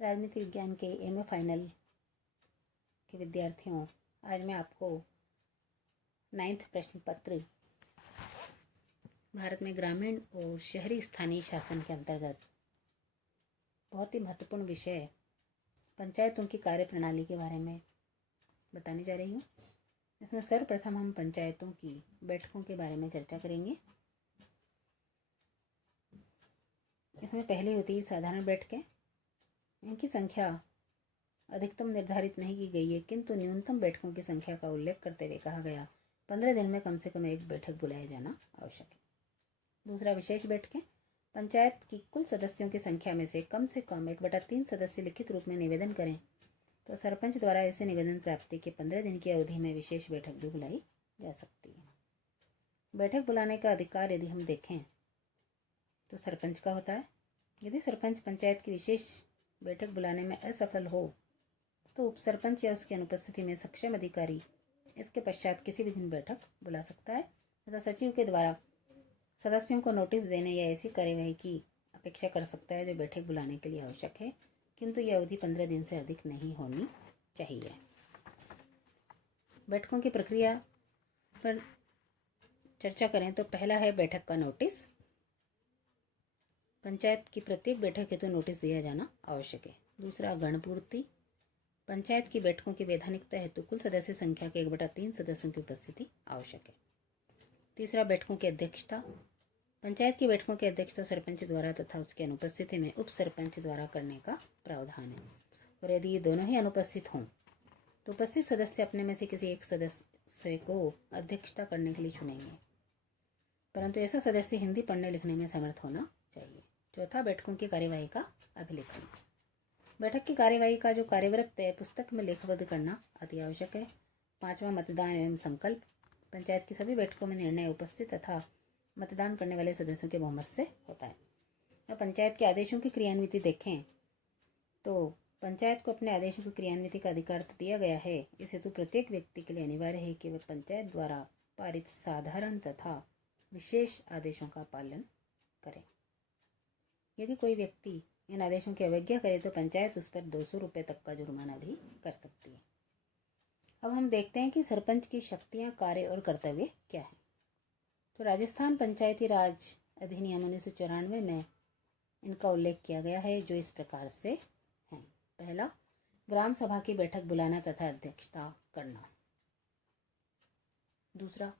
राजनीति विज्ञान के एमए फाइनल के विद्यार्थियों, आज मैं आपको 9th प्रश्न पत्र भारत में ग्रामीण और शहरी स्थानीय शासन के अंतर्गत बहुत ही महत्वपूर्ण विषय पंचायतों की कार्यप्रणाली के बारे में बताने जा रही हूँ। इसमें सर्वप्रथम हम पंचायतों की बैठकों के बारे में चर्चा करेंगे। इसमें पहली होती है साधारण बैठकें। इनकी संख्या अधिकतम निर्धारित नहीं की गई है, किंतु न्यूनतम बैठकों की संख्या का उल्लेख करते हुए कहा गया 15 दिन में कम से कम एक बैठक बुलाया जाना आवश्यक है। दूसरा, विशेष बैठकें। पंचायत की कुल सदस्यों की संख्या में से कम 1/3 सदस्य लिखित रूप में निवेदन करें तो सरपंच द्वारा ऐसे निवेदन प्राप्ति के 15 दिन की अवधि में विशेष बैठक भी बुलाई जा सकती है। बैठक बुलाने का अधिकार यदि हम देखें तो सरपंच का होता है। यदि सरपंच पंचायत की विशेष बैठक बुलाने में असफल हो तो उप सरपंच या उसकी अनुपस्थिति में सक्षम अधिकारी इसके पश्चात किसी भी दिन बैठक बुला सकता है तथा सचिव के द्वारा सदस्यों को नोटिस देने या ऐसी कार्यवाही की अपेक्षा कर सकता है जो बैठक बुलाने के लिए आवश्यक है, किंतु यह अवधि 15 दिन से अधिक नहीं होनी चाहिए। बैठकों की प्रक्रिया पर चर्चा करें तो पहला है बैठक का नोटिस। पंचायत की प्रत्येक बैठक हेतु नोटिस दिया जाना आवश्यक है। दूसरा, गणपूर्ति। पंचायत की बैठकों की वैधानिकता हेतु कुल सदस्य संख्या के 1/3 सदस्यों की उपस्थिति आवश्यक है। तीसरा, बैठकों की अध्यक्षता। पंचायत की बैठकों की अध्यक्षता सरपंच द्वारा तथा उसकी अनुपस्थिति में उप सरपंच द्वारा करने का प्रावधान है, और यदि ये दोनों ही अनुपस्थित हों तो उपस्थित सदस्य अपने में से किसी एक सदस्य को अध्यक्षता करने के लिए चुनेंगे, परंतु ऐसा सदस्य हिंदी पढ़ने लिखने में समर्थ होना चाहिए। चौथा, बैठकों की कार्यवाही का अभिलेखन। बैठक की कार्यवाही का जो कार्यवृत्त है पुस्तक में लेखबद्ध करना अति आवश्यक है। पांचवा, मतदान एवं संकल्प। पंचायत की सभी बैठकों में निर्णय उपस्थित तथा मतदान करने वाले सदस्यों के बहुमत से होता है। और पंचायत के आदेशों की क्रियान्विति देखें तो पंचायत को अपने आदेशों की क्रियान्विति का अधिकार तो दिया गया है, इस हेतु प्रत्येक व्यक्ति के लिए अनिवार्य है कि वह पंचायत द्वारा पारित साधारण तथा विशेष आदेशों का पालन करें। यदि कोई व्यक्ति इन आदेशों की अवज्ञा करे तो पंचायत उस पर 200 रुपये तक का जुर्माना भी कर सकती है। अब हम देखते हैं कि सरपंच की शक्तियां, कार्य और कर्तव्य क्या है। तो राजस्थान पंचायती राज अधिनियम 1994 में इनका उल्लेख किया गया है, जो इस प्रकार से हैं। पहला, ग्राम सभा की बैठक बुलाना तथा अध्यक्षता करना। दूसरा,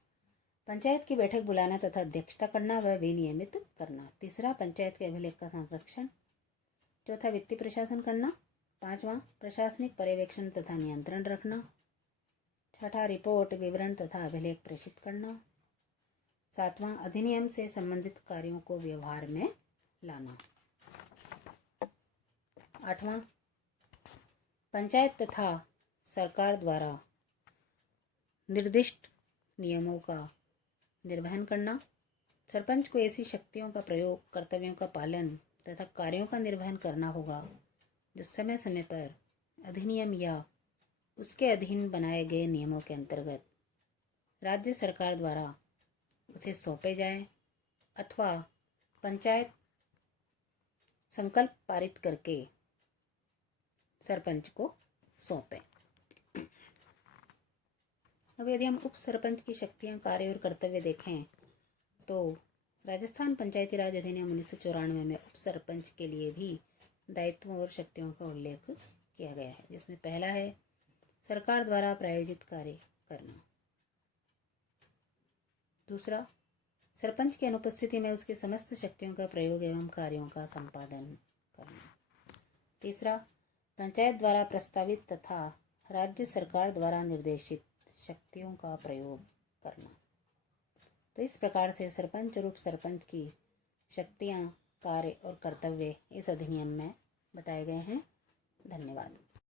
पंचायत की बैठक बुलाना तथा अध्यक्षता करना व विनियमित करना। तीसरा, पंचायत के अभिलेख का संरक्षण। चौथा, वित्तीय प्रशासन करना। पांचवा, प्रशासनिक पर्यवेक्षण तथा नियंत्रण रखना। छठा, रिपोर्ट, विवरण तथा अभिलेख प्रेषित करना। सातवां, अधिनियम से संबंधित कार्यों को व्यवहार में लाना। आठवां, पंचायत तथा सरकार द्वारा निर्दिष्ट नियमों का निर्वहन करना। सरपंच को ऐसी शक्तियों का प्रयोग, कर्तव्यों का पालन तथा कार्यों का निर्वहन करना होगा जो समय समय पर अधिनियम या उसके अधीन बनाए गए नियमों के अंतर्गत राज्य सरकार द्वारा उसे सौंपे जाएं अथवा पंचायत संकल्प पारित करके सरपंच को सौंपें। अब यदि हम उप सरपंच की शक्तियां, कार्य और कर्तव्य देखें तो राजस्थान पंचायती राज अधिनियम 1994 में उप सरपंच के लिए भी दायित्वों और शक्तियों का उल्लेख किया गया है, जिसमें पहला है सरकार द्वारा प्रायोजित कार्य करना। दूसरा, सरपंच की अनुपस्थिति में उसकी समस्त शक्तियों का प्रयोग एवं कार्यों का संपादन करना। तीसरा, पंचायत द्वारा प्रस्तावित तथा राज्य सरकार द्वारा निर्देशित शक्तियों का प्रयोग करना। तो इस प्रकार से सरपंच और उप सरपंच की शक्तियां, कार्य और कर्तव्य इस अधिनियम में बताए गए हैं। धन्यवाद।